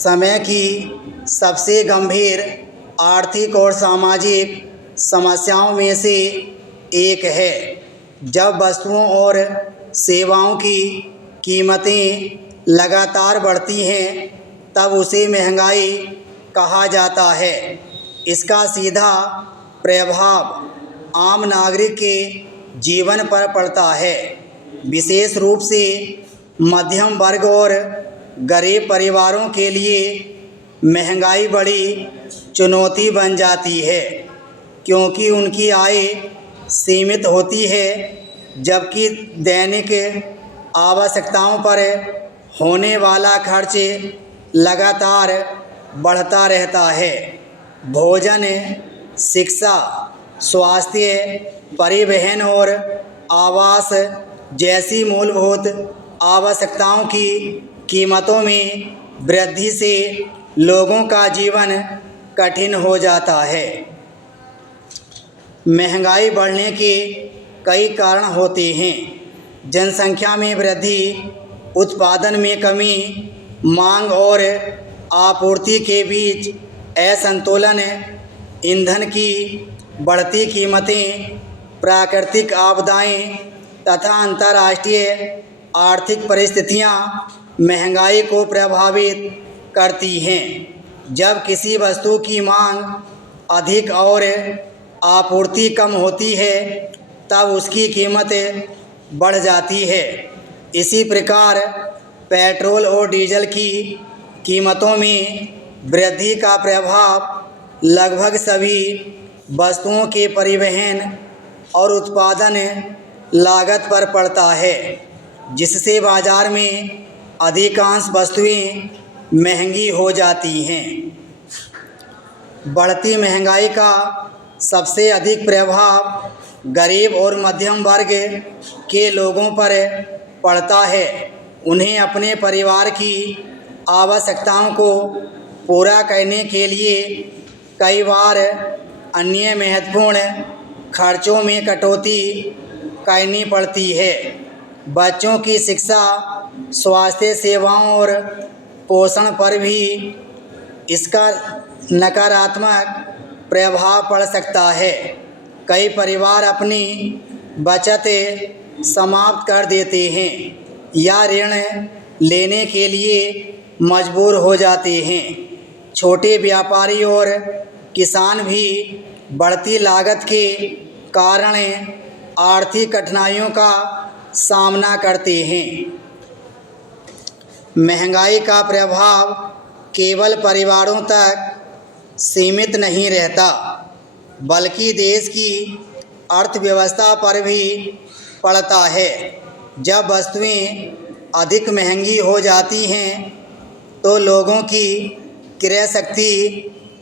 समय की सबसे गंभीर आर्थिक और सामाजिक समस्याओं में से एक है। जब वस्तुओं और सेवाओं की कीमतें लगातार बढ़ती हैं तब उसे महंगाई कहा जाता है। इसका सीधा प्रभाव आम नागरिक के जीवन पर पड़ता है। विशेष रूप से मध्यम वर्ग और गरीब परिवारों के लिए महंगाई बड़ी चुनौती बन जाती है, क्योंकि उनकी आय सीमित होती है जबकि दैनिक आवश्यकताओं पर होने वाला खर्च लगातार बढ़ता रहता है। भोजन, शिक्षा, स्वास्थ्य, परिवहन और आवास जैसी मूलभूत आवश्यकताओं की कीमतों में वृद्धि से लोगों का जीवन कठिन हो जाता है। महंगाई बढ़ने के कई कारण होते हैं। जनसंख्या में वृद्धि, उत्पादन में कमी, मांग और आपूर्ति के बीच असंतुलन, ईंधन की बढ़ती कीमतें, प्राकृतिक आपदाएं तथा अंतर्राष्ट्रीय आर्थिक परिस्थितियां महंगाई को प्रभावित करती हैं। जब किसी वस्तु की मांग अधिक और आपूर्ति कम होती है तब उसकी कीमत बढ़ जाती है। इसी प्रकार पेट्रोल और डीजल की कीमतों में वृद्धि का प्रभाव लगभग सभी वस्तुओं के परिवहन और उत्पादन लागत पर पड़ता है, जिससे बाजार में अधिकांश वस्तुएं महंगी हो जाती हैं। बढ़ती महंगाई का सबसे अधिक प्रभाव गरीब और मध्यम वर्ग के लोगों पर पड़ता है। उन्हें अपने परिवार की आवश्यकताओं को पूरा करने के लिए कई बार अन्य महत्वपूर्ण खर्चों में कटौती करनी पड़ती है। बच्चों की शिक्षा, स्वास्थ्य सेवाओं और पोषण पर भी इसका नकारात्मक प्रभाव पड़ सकता है। कई परिवार अपनी बचत समाप्त कर देते हैं या ऋण लेने के लिए मजबूर हो जाते हैं। छोटे व्यापारी और किसान भी बढ़ती लागत के कारण आर्थिक कठिनाइयों का सामना करते हैं। महंगाई का प्रभाव केवल परिवारों तक सीमित नहीं रहता, बल्कि देश की अर्थव्यवस्था पर भी पड़ता है। जब वस्तुएं अधिक महंगी हो जाती हैं तो लोगों की क्रय शक्ति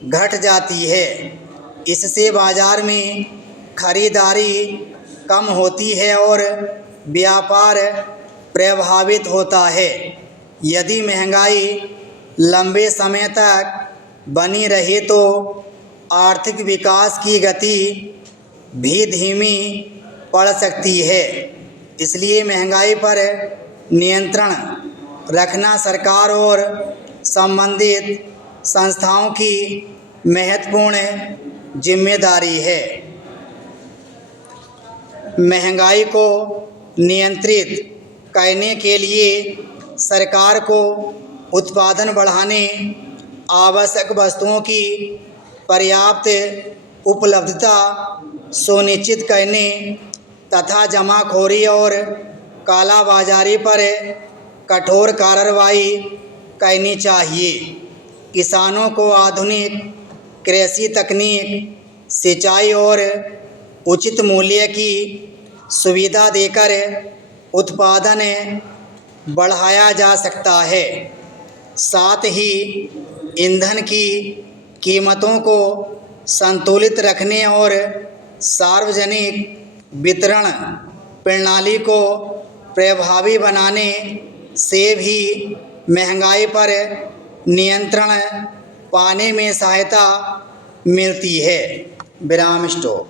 घट जाती है। इससे बाजार में खरीदारी कम होती है और व्यापार प्रभावित होता है। यदि महंगाई लंबे समय तक बनी रहे तो आर्थिक विकास की गति भी धीमी पड़ सकती है। इसलिए महंगाई पर नियंत्रण रखना सरकार और संबंधित संस्थाओं की महत्वपूर्ण जिम्मेदारी है। महंगाई को नियंत्रित करने के लिए सरकार को उत्पादन बढ़ाने, आवश्यक वस्तुओं की पर्याप्त उपलब्धता सुनिश्चित करने तथा जमाखोरी और कालाबाजारी पर कठोर कार्रवाई करनी चाहिए। किसानों को आधुनिक कृषि तकनीक, सिंचाई और उचित मूल्य की सुविधा देकर उत्पादन बढ़ाया जा सकता है। साथ ही ईंधन की कीमतों को संतुलित रखने और सार्वजनिक वितरण प्रणाली को प्रभावी बनाने से भी महंगाई पर नियंत्रण पाने में सहायता मिलती है। विराम स्टॉप।